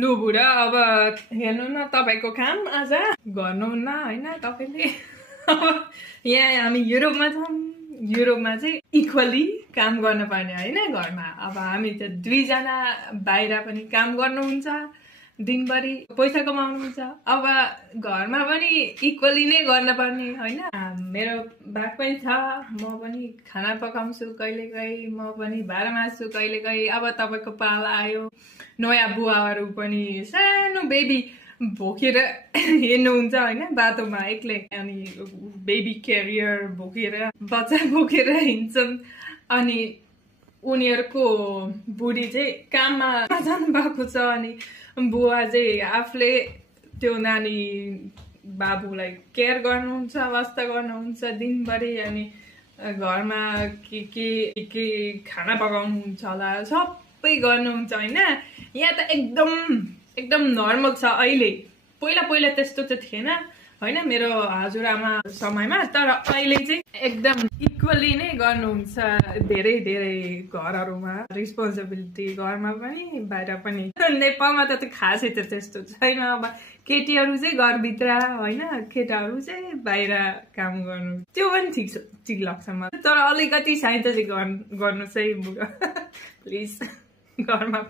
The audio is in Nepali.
लु बुढा अब हेर्नु न तपाईको काम आज गर्नुहुन्न हैन तपाईले अब यहाँ हामी युरोपमा छौं युरोपमा चाहिँ इक्वली काम गर्नुपर्ने हैन घरमा अब हामी त दुईजना बाहिर पनि काम गर्नुहुन्छ दिनभरि पैसा कमाउनुहुन्छ अब घरमा पनि इक्वली नै गर्नुपर्ने हैन मेरो बाक पनि छ म पनि खाना पकाउँछु कहिलेकाहीँ म पनि भाँडा माझ्छु कहिलेकाहीँ अब तपाईको पाल आयो नयाँ बुवाहरु पनि सानो बेबी भोकेर हिँड्नुहुन्छ हैन बाटोमा एक्लै अनि बेबी क्यारियर बोकेर बच्चा बोकेर हिँड्छन् अनि उनीहरुको बुढी चाहिँ काममा जानु भएको छ अनि बुवा चाहिँ आफूले त्यो नानी बाबुलाई केयर गर्नुहुन्छ वास्ता गर्नुहुन्छ दिनभरि अनि घरमा के खाना पकाउनुहुन्छ होला सबै गर्नुहुन्छ हैन यहाँ त एकदम नर्मल छ अहिले पहिला त्यस्तो चाहिँ थिएन हैन मेरो हजुरआमा समयमा तर अहिले चाहिँ एकदम इक्वली नै गर्नुहुन्छ धेरै घरहरुमा रिस्पोन्सिबिलिटी घरमा पनि बाहिर पनि नेपालमा त खासै त त्यस्तो छैन अब केटीहरु चाहिँ घरभित्र हैन केटाहरु चाहिँ बाहिर काम गर्नु त्यो पनि ठीक लाग्छ मलाई तर अलिकति साइन्स चाहिँ गर्नु चाहिँ बुढा प्लिज घरमा